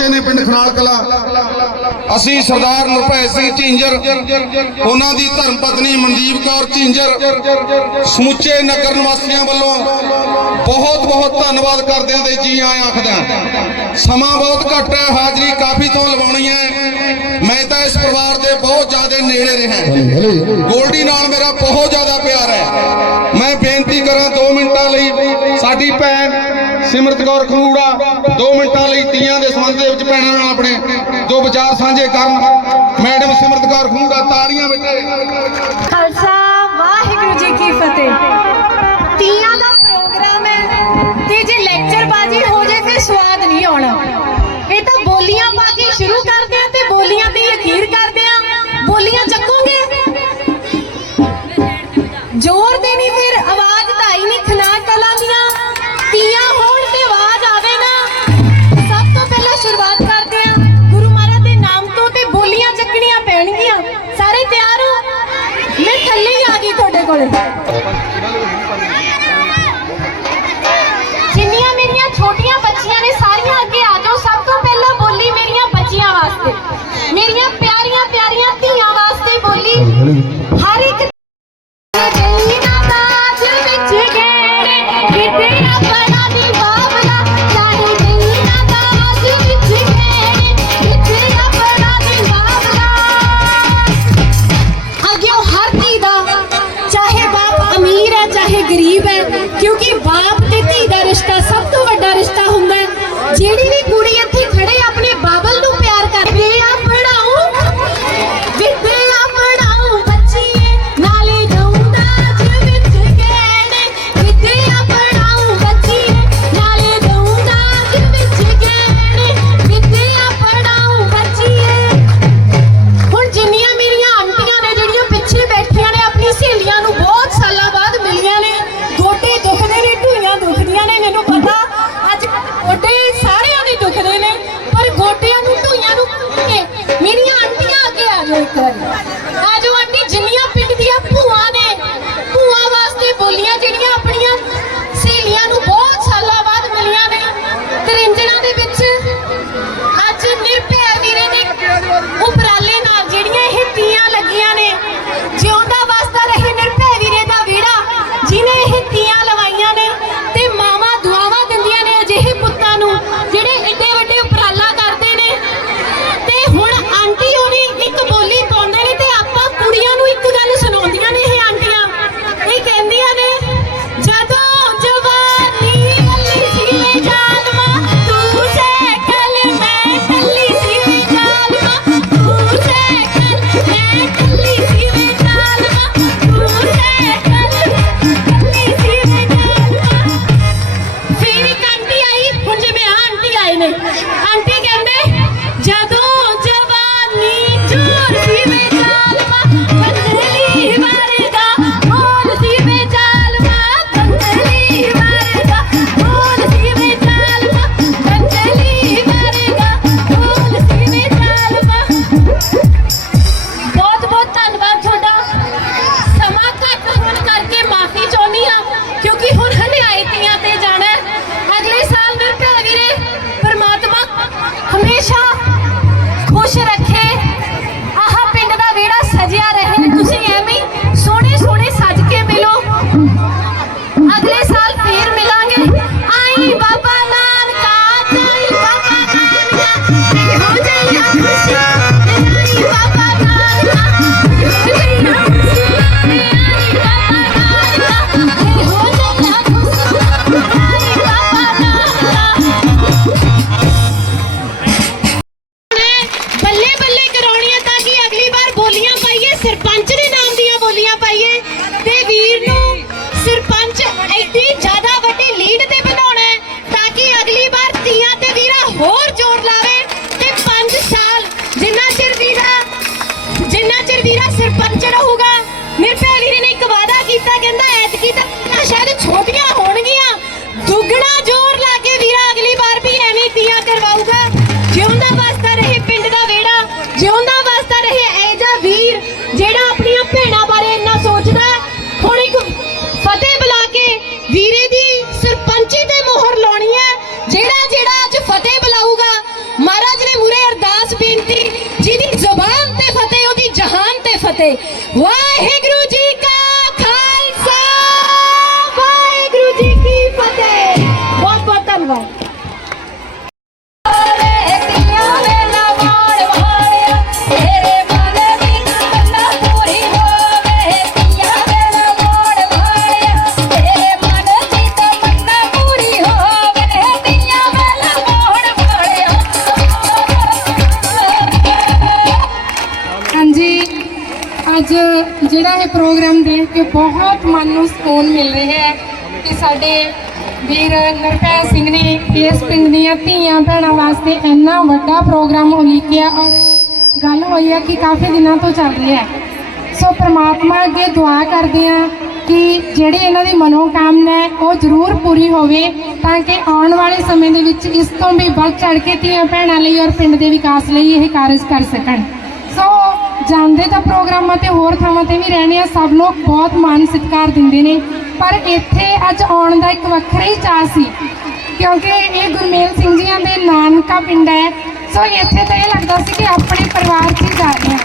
ਪਹੁੰਚੇ ਨੇ ਪਿੰਡ ਖਨਾਲ ਕਲਾ। ਅਸੀਂ ਸਰਦਾਰ ਨਿਰਭੈ ਸਿੰਘ ਝਿੰਜਰ ਉਹਨਾਂ ਦੀ ਧਰਮ ਪਤਨੀ ਮਨਦੀਪ ਕੌਰ ਝਿੰਜਰ ਸਮੁੱਚੇ ਨਗਰ ਨਿਵਾਸੀਆਂ ਵੱਲੋਂ ਬਹੁਤ ਬਹੁਤ ਧੰਨਵਾਦ ਕਰਦੇ ਹਾਂ ਤੇ ਜੀ ਆਇਆਂ ਆਖਦਾ। ਸਮਾਂ ਬਹੁਤ ਘੱਟ ਹੈ ਹਾਜ਼ਰੀ ਕਾਫੀ ਤੋਂ ਲਵਾਉਣੀ ਹੈ। ਮੈਂ ਤਾਂ ਇਸ ਪਰਿਵਾਰ ਦੇ ਬਹੁਤ ਜ਼ਿਆਦਾ ਨੇੜੇ ਰਿਹਾ। ਗੋਲਡੀ ਨਾਲ ਮੇਰਾ ਬਹੁਤ ਜ਼ਿਆਦਾ ਪਿਆਰ ਹੈ। ਸਿਮਰਤ ਕੌਰ ਖੰਗੂੜਾ 2 ਮਿੰਟਾਂ ਲਈ ਤੀਆਂ ਦੇ ਸੰਬੰਧ ਦੇ ਵਿੱਚ ਭੈਣਾਂ ਨਾਲ ਆਪਣੇ ਦੋ ਵਿਚਾਰ ਸਾਂਝੇ ਕਰਨ। ਮੈਡਮ ਸਿਮਰਤ ਕੌਰ ਖੰਗੂੜਾ, ਤਾੜੀਆਂ ਬੇਟੇ ਖਾਲਸਾ, ਵਾਹਿਗੁਰੂ ਜੀ ਕੀ ਫਤਿਹ। ਤੀਆਂ ਦਾ ਪ੍ਰੋਗਰਾਮ ਹੈ ਤੇ ਜੇ ਲੈਕਚਰ ਬਾਜੀ ਹੋ ਜੇ, ਫਿਰ ਸਵਾਦ ਨਹੀਂ ਆਉਣਾ। ਇਹ ਤਾਂ ਬੋਲੀਆਂ ਪਾ ਕੇ ਸ਼ੁਰੂ ਕਰਦੇ ਤੁਹਾਡੇ ਕੋਲ ਪ੍ਰੋਗਰਾਮ ਔਰ ਗੱਲ ਹੋਈ ਹੈ ਕਿ ਕਾਫੀ ਦਿਨਾਂ ਤੋਂ ਚੱਲ ਰਿਹਾ ਹੈ। ਸੋ ਪ੍ਰਮਾਤਮਾ ਅੱਗੇ ਦੁਆ ਕਰਦੇ ਹਾਂ ਕਿ ਜਿਹੜੀ ਇਹਨਾਂ ਦੀ ਮਨੋਕਾਮਨਾ ਹੈ, ਉਹ ਜ਼ਰੂਰ ਪੂਰੀ ਹੋਵੇ ਤਾਂ ਕਿ ਆਉਣ ਵਾਲੇ ਸਮੇਂ ਦੇ ਵਿੱਚ ਇਸ ਤੋਂ ਵੀ ਵੱਧ ਚੜ ਕੇ ਧੀਆਂ ਭੈਣਾਂ ਲਈ ਔਰ ਪਿੰਡ ਦੇ ਵਿਕਾਸ ਲਈ ਇਹ ਕਾਰਜ ਕਰ ਸਕਣ। ਸੋ ਜਾਂਦੇ ਤਾਂ ਪ੍ਰੋਗਰਾਮਾਂ ਤੇ ਹੋਰ ਥਾਵਾਂ ਤੇ ਵੀ ਰਹਿੰਦੇ ਆ ਸਭ ਲੋਕ ਬਹੁਤ ਮਾਨ ਸਤਿਕਾਰ ਦਿੰਦੇ ਨੇ। ਪਰ ਇੱਥੇ ਅੱਜ ਆਉਣ ਦਾ ਇੱਕ ਵੱਖਰਾ ਹੀ ਚਾਅ ਸੀ, ਕਿਉਂਕਿ ਇਹ ਗੁਰਮੇਲ ਸਿੰਘ ਜੀਆਂ ਦੇ ਨਾਨਕਾ ਪਿੰਡ ਹੈ। ਸੋ ਇੱਥੇ ਤਾਂ ਇਹ ਲੱਗਦਾ ਸੀ ਕਿ ਆਪਣੇ ਪਰਿਵਾਰ 'ਚ ਹੀ ਜਾ ਰਹੇ ਹਾਂ।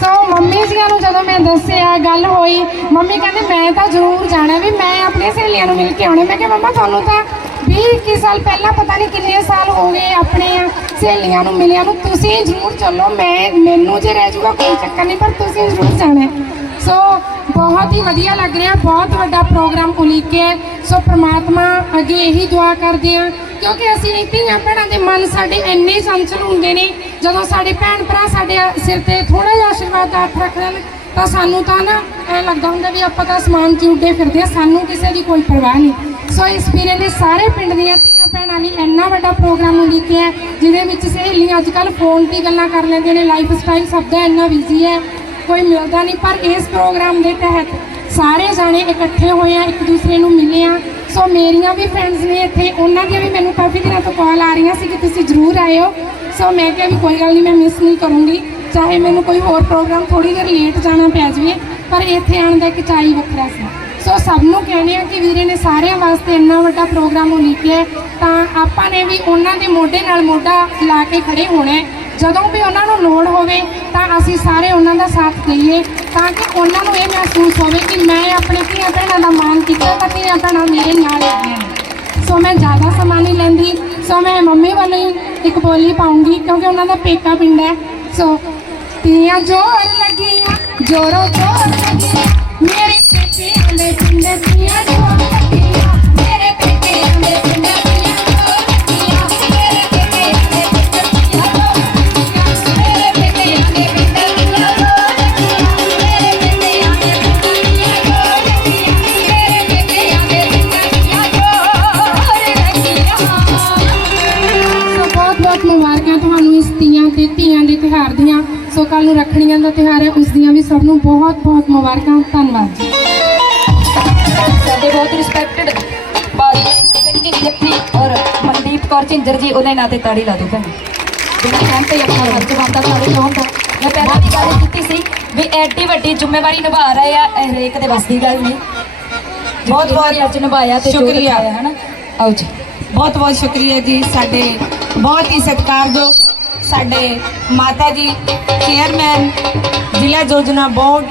ਸੋ ਮੰਮੀ ਜੀਆਂ ਨੂੰ ਜਦੋਂ ਮੈਂ ਦੱਸਿਆ, ਗੱਲ ਹੋਈ, ਮੰਮੀ ਕਹਿੰਦੇ, ਮੈਂ ਤਾਂ ਜ਼ਰੂਰ ਜਾਣਾ ਵੀ ਮੈਂ ਆਪਣੀਆਂ ਸਹੇਲੀਆਂ ਨੂੰ ਮਿਲ ਕੇ ਆਉਣਾ। ਮੈਂ ਕਿਹਾ, ਮੰਮਾ, ਤੁਹਾਨੂੰ ਤਾਂ 20 21 ਸਾਲ ਪਹਿਲਾਂ ਪਤਾ ਨਹੀਂ ਕਿੰਨੇ ਸਾਲ ਹੋ ਗਏ ਆਪਣੇ ਸਹੇਲੀਆਂ ਨੂੰ ਮਿਲਿਆ ਨੂੰ। ਤੁਸੀਂ ਜ਼ਰੂਰ ਚੱਲੋ, ਮੈਂ, ਮੈਨੂੰ ਜੇ ਰਹਿ ਜਾਊਗਾ, ਕੋਈ ਚੱਕਰ ਨਹੀਂ, ਪਰ ਤੁਸੀਂ ਜ਼ਰੂਰ ਜਾਣਾ ਸੋ ਬਹੁਤ ਹੀ ਵਧੀਆ ਲੱਗ ਰਿਹਾ, ਬਹੁਤ ਵੱਡਾ ਪ੍ਰੋਗਰਾਮ ਉਲੀਕਿਆ ਸੋ ਪ੍ਰਮਾਤਮਾ ਅੱਗੇ ਇਹੀ ਦੁਆ ਕਰਦੇ ਆ ਕਿਉਂਕਿ ਅਸੀਂ ਧੀਆਂ ਭੈਣਾਂ ਦੇ ਮਨ ਸਾਡੇ ਇੰਨੇ ਚੰਚਲ ਹੁੰਦੇ ਨੇ, ਜਦੋਂ ਸਾਡੇ ਭੈਣ ਭਰਾ ਸਾਡੇ ਸਿਰ ਤੇ ਥੋੜਾ ਜਿਹਾ ਆਸ਼ੀਰਵਾਦ ਦਾ ਹੱਥ ਰੱਖ ਦੇਣ ਤਾਂ ਸਾਨੂੰ ਤਾਂ ਨਾ ਐ ਲੱਗਦਾ ਹੁੰਦਾ ਵੀ ਆਪਾਂ ਤਾਂ ਸਮਾਨ ਚ ਉੱਡੇ ਫਿਰਦੇ ਆ, ਸਾਨੂੰ ਕਿਸੇ ਦੀ ਕੋਈ ਪਰਵਾਹ ਨਹੀਂ। ਸੋ ਇਸ ਵੀਰੇ ਨੇ ਸਾਰੇ ਪਿੰਡ ਦੀਆਂ ਧੀਆਂ ਭੈਣਾਂ ਲਈ ਇੰਨਾ ਵੱਡਾ ਪ੍ਰੋਗਰਾਮ ਨੂੰ ਜਿਹਦੇ ਵਿੱਚ ਸਹੇਲੀਆਂ ਅੱਜ ਕੱਲ ਫੋਨ ਤੇ ਗੱਲਾਂ ਕਰ ਲੈਂਦੇ ਨੇ ਲਾਈਫ ਸਟਾਈਲ ਸਭ ਦਾ ਇੰਨਾ ਬਿਜ਼ੀ ਹੈ, ਕੋਈ ਮਿਲਦਾ ਨਹੀਂ, ਪਰ ਇਸ ਪ੍ਰੋਗਰਾਮ ਦੇ ਤਹਿਤ ਸਾਰੇ ਜਾਣੇ ਇਕੱਠੇ ਹੋਏ ਆ, ਇੱਕ ਦੂਸਰੇ ਨੂੰ ਮਿਲੇ ਆ ਸੋ ਮੇਰੀਆਂ ਵੀ ਫਰੈਂਡਸ ਨੇ ਇੱਥੇ, ਉਹਨਾਂ ਦੀਆਂ ਵੀ ਮੈਨੂੰ ਕਾਫੀ ਦਿਨਾਂ ਤੋਂ ਕਾਲ ਆ ਰਹੀਆਂ ਸੀ ਕਿ ਤੁਸੀਂ ਜ਼ਰੂਰ ਆਇਓ। ਸੋ ਮੈਂ ਕਿਹਾ ਵੀ ਕੋਈ ਗੱਲ ਨਹੀਂ, ਮੈਂ ਮਿਸ ਨਹੀਂ ਕਰੂੰਗੀ। ਚਾਹੇ ਮੈਨੂੰ ਕੋਈ ਹੋਰ ਪ੍ਰੋਗਰਾਮ ਥੋੜੀ ਦੇਰ ਲੇਟ ਜਾਣਾ ਪੈ ਜਾਵੇ, ਪਰ ਇੱਥੇ ਆਉਣ ਦਾ ਇੱਕ ਚਾਈ ਵੱਖਰਾ ਸੀ। ਸੋ ਸਭ ਨੂੰ ਕਹਿੰਦੇ ਆ ਕਿ ਵੀਰੇ ਨੇ ਸਾਰਿਆਂ ਵਾਸਤੇ ਇੰਨਾ ਵੱਡਾ ਪ੍ਰੋਗਰਾਮ ਉਲੀਕਿਆ ਤਾਂ ਆਪਾਂ ਨੇ ਵੀ ਉਹਨਾਂ ਦੇ ਮੋਢੇ ਨਾਲ ਮੋਢਾ ਲਾ ਕੇ ਖੜੇ ਹੋਣਾ ਜਦੋਂ ਵੀ ਉਹਨਾਂ ਨੂੰ ਲੋੜ ਹੋਵੇ ਤਾਂ ਅਸੀਂ ਸਾਰੇ ਉਹਨਾਂ ਦਾ ਸਾਥ ਦਈਏ ਤਾਂ ਕਿ ਉਹਨਾਂ ਨੂੰ ਇਹ ਮਹਿਸੂਸ ਹੋਵੇ ਕਿ ਮੈਂ ਆਪਣੇ ਧੀਆਂ ਭੈਣਾਂ ਦਾ ਮਾਣ ਕੀਤਾ ਤਾਂ ਧੀਆਂ ਭੈਣਾਂ ਮੇਰੇ ਨਾਲ ਹੈਗੀਆਂ ਸੋ ਮੈਂ ਜ਼ਿਆਦਾ ਸਮਾਂ ਨਹੀਂ ਲੈਂਦੀ, ਸੋ ਮੈਂ ਮੰਮੀ ਵੱਲੋਂ ਹੀ ਇੱਕ ਬੋਲੀ ਪਾਉਂਗੀ ਕਿਉਂਕਿ ਉਹਨਾਂ ਦਾ ਪੇਕਾ ਪਿੰਡ ਹੈ। ਸੋ ਤੀਆਂ ਜੋਰ ਲੱਗੀਆਂ, ਜੋਰੋ ਜੋਰ ਲੱਗੀਆਂ, ਮੇਰੇ ਪੇਕਿਆਂ ਦੇ ਪਿੰਡ ਤੀਆਂ ਰੱਖੜੀਆਂ ਦਾ ਤਿਉਹਾਰ ਹੈ ਉਸ ਦੀਆਂ ਵੀ ਸਭ ਨੂੰ ਬਹੁਤ ਬਹੁਤ ਮੁਬਾਰਕਾਂ ਧੰਨਵਾਦ ਜੀ। ਸਾਡੇ ਬਹੁਤ ਰਿਸਪੈਕਟਡ ਬਾਈ ਸਿੰਘ ਜੀ ਜੱਫੀ ਔਰ ਮਨਦੀਪ ਕੌਰ ਝਿੰਜਰ ਜੀ ਉਹਦੇ ਨਾਂ ਤੇ ਤਾੜੀ ਲਾ ਦਿਓ ਭੈਣ। ਬਿਨਾਂ ਕਹਿਣ ਤੇ ਆਪਣਾ ਫਰਜ਼ ਬਣਦਾ ਸਾਰੇ ਕੌਣ ਦਾ। ਮੈਂ ਪਹਿਲਾਂ ਵੀ ਗੱਲ ਕੀਤੀ ਸੀ ਵੀ ਐਡੀ ਵੱਡੀ ਜ਼ਿੰਮੇਵਾਰੀ ਨਿਭਾ ਰਹੇ ਆ ਇਹ ਹਰੇਕ ਦੇ ਵੱਸ ਦੀ ਗੱਲ ਨਹੀਂ। ਬਹੁਤ ਬਹੁਤ ਅੱਜ ਨਿਭਾਇਆ ਤੇ ਸ਼ੁਕਰੀਆ। ਹੈ ਨਾ ਆਓ ਜੀ। ਬਹੁਤ ਬਹੁਤ ਸ਼ੁਕਰੀਆ ਜੀ ਸਾਡੇ ਬਹੁਤ ਹੀ ਸਤਿਕਾਰਯੋਗ ਸਾਡੇ ਮਾਤਾ ਜੀ ਚੇਅਰਮੈਨ ਜ਼ਿਲ੍ਹਾ ਯੋਜਨਾ ਬੋਰਡ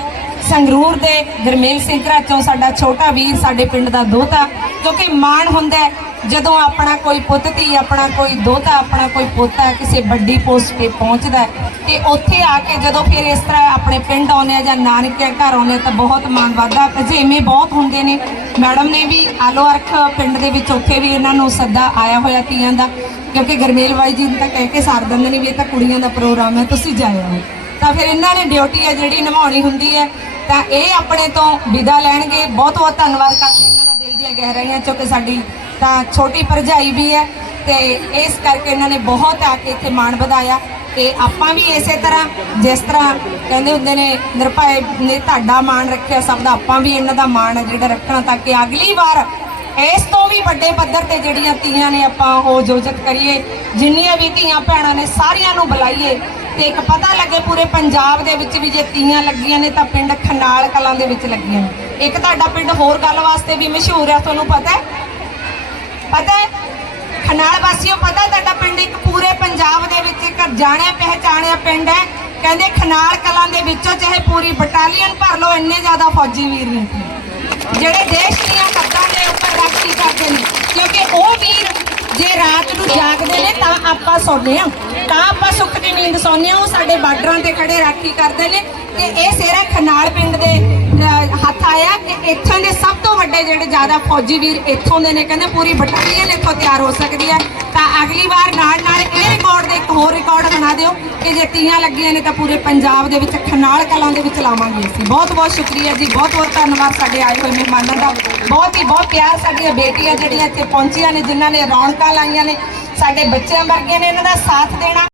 ਸੰਗਰੂਰ ਦੇ ਗਰਮੇਲ ਸਿੰਘ ਘਰਾਚੋਂ ਸਾਡਾ ਛੋਟਾ ਵੀਰ ਸਾਡੇ ਪਿੰਡ ਦਾ ਦੋਤਾ ਕਿਉਂਕਿ ਮਾਣ ਹੁੰਦਾ ਹੈ ਜਦੋਂ ਆਪਣਾ ਕੋਈ ਪੁੱਤ, ਧੀ ਆਪਣਾ ਕੋਈ ਦੋਤਾ, ਆਪਣਾ ਕੋਈ ਪੋਤਾ ਕਿਸੇ ਵੱਡੀ ਪੋਸਟ ਤੇ ਪਹੁੰਚਦਾ ਹੈ, ਤੇ ਉੱਥੇ ਆ ਕੇ ਜਦੋਂ ਫਿਰ ਇਸ ਤਰ੍ਹਾਂ ਆਪਣੇ ਪਿੰਡ ਆਉਂਦੇ ਆ ਜਾਂ ਨਾਨਕਿਆਂ ਘਰ ਆਉਂਦੇ ਆ ਤਾਂ ਬਹੁਤ ਮਾਣ ਵੱਧਦਾ ਭਜੇਵੇਂ ਬਹੁਤ ਹੁੰਦੇ ਨੇ। ਮੈਡਮ ਨੇ ਵੀ ਆਲੋ ਅਰਖ ਪਿੰਡ ਦੇ ਵਿੱਚ ਉੱਥੇ ਵੀ ਇਹਨਾਂ ਨੂੰ ਸੱਦਾ ਆਇਆ ਹੋਇਆ ਧੀਆਂ ਦਾ, ਕਿਉਂਕਿ ਗਰਮੇਲ ਬਾਈ ਜੀ ਨੂੰ ਤਾਂ ਕਹਿ ਕੇ ਸਾਰ ਦਿੰਦੇ ਨੇ ਵੀ ਇਹ ਤਾਂ ਕੁੜੀਆਂ ਦਾ ਪ੍ਰੋਗਰਾਮ ਹੈ, ਤੁਸੀਂ ਜਾਇਓ। ਤਾਂ ਫਿਰ ਇਹਨਾਂ ਨੇ ਡਿਊਟੀ ਹੈ ਜਿਹੜੀ ਨਿਭਾਉਣੀ ਹੁੰਦੀ ਹੈ, ਤਾਂ ਇਹ ਆਪਣੇ ਤੋਂ ਵਿਦਾ ਲੈਣਗੇ। ਬਹੁਤ ਬਹੁਤ ਧੰਨਵਾਦ ਕਰਦੇ ਇਹਨਾਂ ਦਾ ਦਿਲ ਦੀਆਂ ਗਹਿਰਾਈਆਂ ਚੋਂ ਕਿ ਸਾਡੀ ਤਾਂ ਛੋਟੀ ਭਰਜਾਈ ਵੀ ਹੈ ਤੇ ਇਸ ਕਰਕੇ ਇਹਨਾਂ ਨੇ ਬਹੁਤ ਆ ਕੇ ਇੱਥੇ ਮਾਣ ਵਧਾਇਆ ਤੇ ਆਪਾਂ ਵੀ ਇਸੇ ਤਰ੍ਹਾਂ ਜਿਸ ਤਰ੍ਹਾਂ ਕਹਿੰਦੇ ਹੁੰਦੇ ਨੇ, ਨਿਰਭੈ ਨੇ ਤੁਹਾਡਾ ਮਾਣ ਰੱਖਿਆ, ਸਭ ਦਾ ਆਪਾਂ ਵੀ ਇਹਨਾਂ ਦਾ ਮਾਣ ਹੈ ਜਿਹੜਾ ਰੱਖਣਾ ਤਾਂ ਕਿ ਅਗਲੀ ਵਾਰ ਇਸ ਤੋਂ ਵੀ ਵੱਡੇ ਪੱਧਰ ਤੇ ਜਿਹੜੀਆਂ ਧੀਆਂ ਨੇ ਆਪਾਂ ਉਹ ਯੋਜਿਤ ਕਰੀਏ, ਜਿੰਨੀਆਂ ਵੀ ਧੀਆਂ ਭੈਣਾਂ ਨੇ ਸਾਰਿਆਂ ਨੂੰ ਬੁਲਾਈਏ ਤੇ ਇੱਕ ਪਤਾ ਲੱਗੇ ਪੂਰੇ ਪੰਜਾਬ ਦੇ ਵਿੱਚ ਵੀ ਜੇ ਤੀਆਂ ਲੱਗੀਆਂ ਨੇ ਤਾਂ ਪਿੰਡ ਖਨਾਲ ਕਲਾਂ ਦੇ ਵਿੱਚ ਲੱਗੀਆਂ ਨੇ। ਇੱਕ ਤੁਹਾਡਾ ਪਿੰਡ ਹੋਰ ਗੱਲ ਵਾਸਤੇ ਵੀ ਮਸ਼ਹੂਰ ਹੈ ਤੁਹਾਨੂੰ ਪਤਾ ਹੈ ਪਤਾ ਹੈ, ਖਨਾਲ ਵਾਸੀਓ, ਪਤਾ ਤੁਹਾਡਾ ਪਿੰਡ ਇੱਕ ਪੂਰੇ ਪੰਜਾਬ ਦੇ ਵਿੱਚ ਇੱਕ ਜਾਣਿਆ, ਪਹਿਚਾਣਿਆ ਪਿੰਡ ਹੈ। ਕਹਿੰਦੇ ਖਨਾਲ ਕਲਾਂ ਦੇ ਵਿੱਚੋਂ ਚਾਹੇ ਪੂਰੀ ਬਟਾਲੀਅਨ ਭਰ ਲਓ, ਇੰਨੇ ਜ਼ਿਆਦਾ ਫੌਜੀ ਵੀਰ ਨੇ ਜਿਹੜੇ ਦੇਸ਼ ਦੀਆਂ ਹੱਦਾਂ ਦੇ ਉੱਪਰ ਰਾਖੀ ਕਰਦੇ ਨੇ। ਕਿਉਂਕਿ ਉਹ ਵੀਰ ਜੇ ਰਾਤ ਨੂੰ ਜਾਗਦੇ ਨੇ, ਤਾਂ ਆਪਾਂ ਸੌਂਦੇ ਹਾਂ। ਤਾਂ ਆਪਾਂ ਸੁੱਖ ਦੀ ਨੀਂਦ ਸੌਂਦੇ ਹਾਂ, ਉਹ ਸਾਡੇ ਬਾਰਡਰਾਂ ਤੇ ਖੜੇ ਰਾਖੀ ਕਰਦੇ ਨੇ। ਤੇ ਇਹ ਸੇਰਾ ਖਨਾਲ ਪਿੰਡ ਦੇ ਹੱਥ ਆਇਆ ਕਿ ਇੱਥੋਂ ਦੇ ਸਭ ਤੋਂ ਵੱਡੇ ਜਿਹੜੇ ਜ਼ਿਆਦਾ ਫੌਜੀ ਵੀਰ ਇੱਥੋਂ ਦੇ ਨੇ, ਕਹਿੰਦੇ ਪੂਰੀ ਬਟਾਲੀਅਨ ਇੱਥੋਂ ਤਿਆਰ ਹੋ ਸਕਦੀ ਹੈ। ਤਾਂ ਅਗਲੀ ਵਾਰ ਨਾਲ ਨਾਲ ਇਹ ਰਿਕਾਰਡ ਦੇ ਇੱਕ ਹੋਰ ਰਿਕਾਰਡ ਬਣਾ ਦਿਓ ਕਿ ਜੇ ਤੀਆਂ ਲੱਗੀਆਂ ਨੇ ਤਾਂ ਪੂਰੇ ਪੰਜਾਬ ਦੇ ਵਿੱਚ ਖਨਾਲ ਕਲਾਂ ਦੇ ਵਿੱਚ ਲਾਵਾਂਗੇ ਅਸੀਂ। ਬਹੁਤ ਬਹੁਤ ਸ਼ੁਕਰੀਆ ਜੀ, ਬਹੁਤ ਬਹੁਤ ਧੰਨਵਾਦ ਸਾਡੇ ਆਏ ਹੋਏ ਮਹਿਮਾਨਾਂ ਦਾ। ਬਹੁਤ ਹੀ ਬਹੁਤ ਪਿਆਰ ਸਾਡੀਆਂ ਬੇਟੀਆਂ ਜਿਹੜੀਆਂ ਇੱਥੇ ਪਹੁੰਚੀਆਂ ਨੇ, ਜਿਨ੍ਹਾਂ ਨੇ ਰੌਣਕਾਂ ਲਾਈਆਂ ਨੇ। ਸਾਡੇ ਬੱਚਿਆਂ ਵਰਗੇ ਨੇ ਇਹਨਾਂ ਦਾ ਸਾਥ ਦੇਣਾ।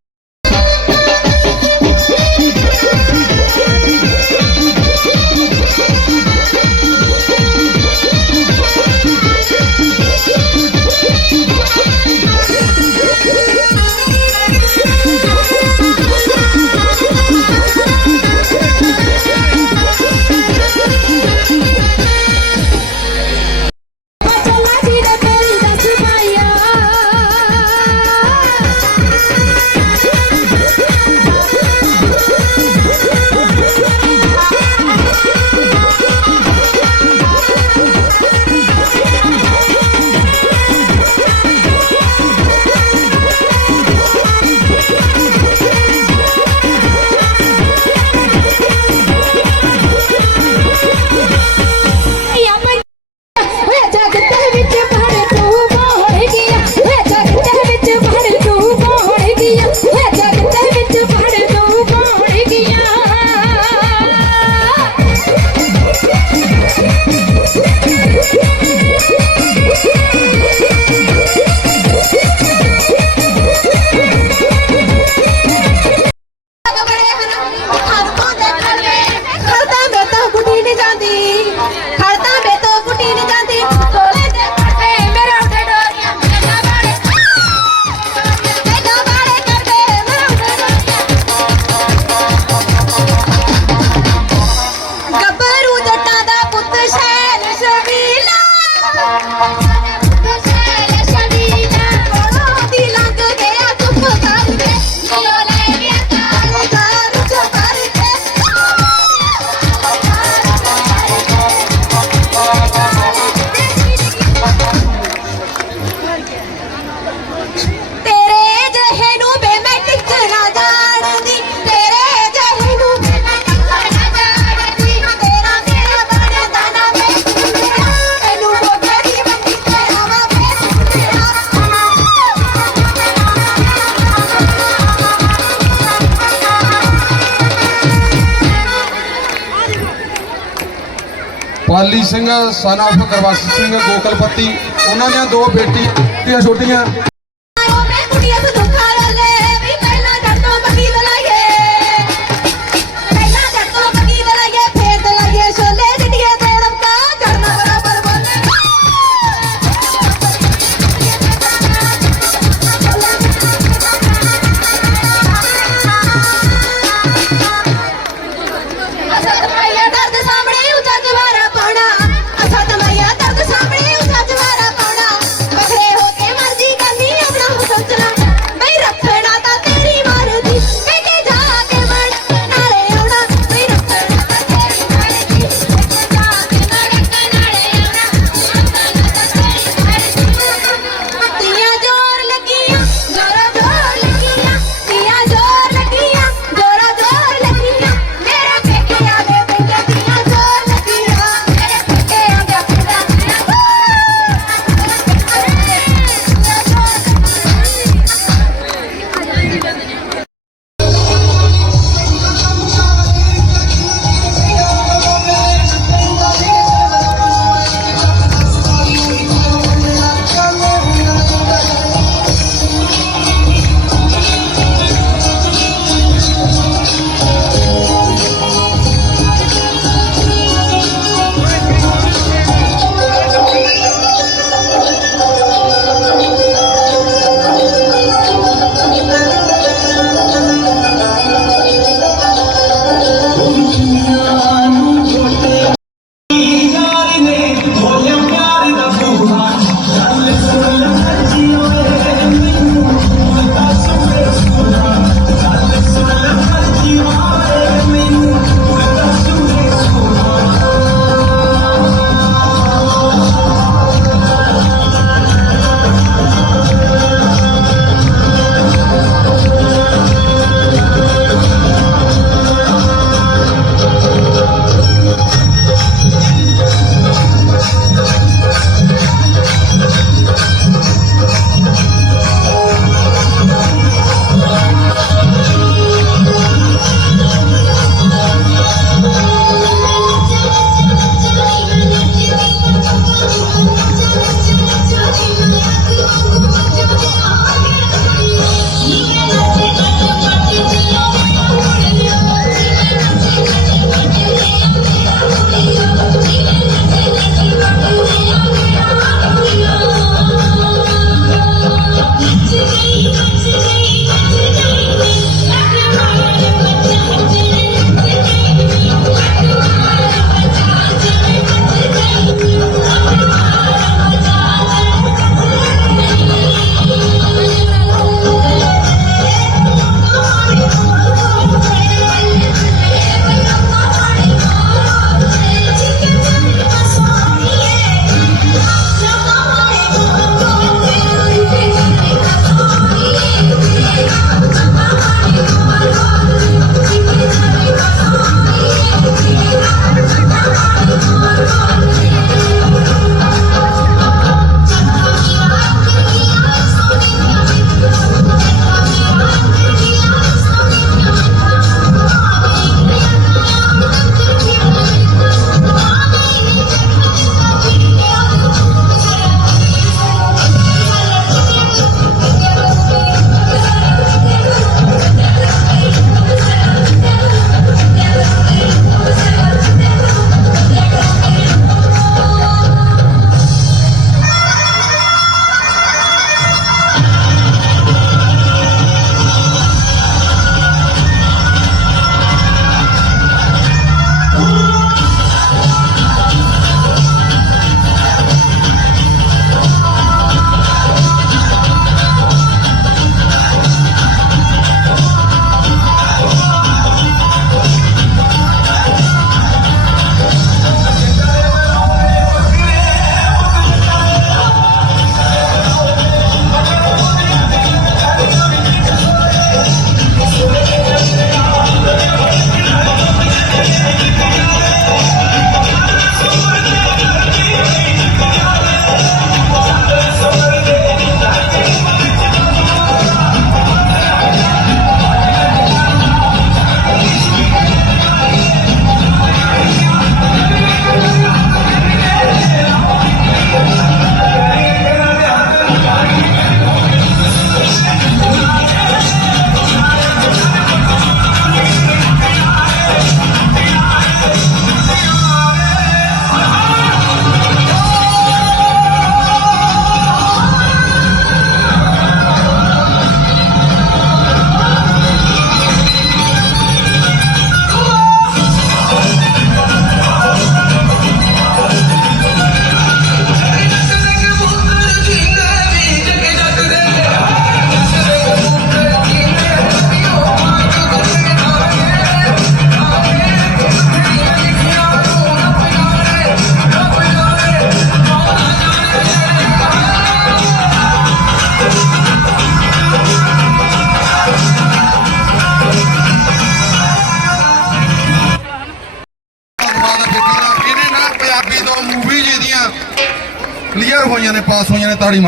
ਸਨ of ਕਰਵਾਸੀ ਸਿੰਘ ਗੋਕਲਪਤੀ ਉਹਨਾਂ ਦੀਆਂ ਦੋ ਬੇਟੀ ਦੀਆਂ ਛੋਟੀਆਂ।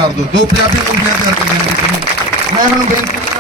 ਮਾਰ ਦਿਓ ਦੋ ਪੰਜਾਬੀ ਮੂਵੀਆਂ ਤਿਆਰ ਕਰੀਆਂ ਮੈਂ ਤੁਹਾਨੂੰ ਬੇਨਤੀ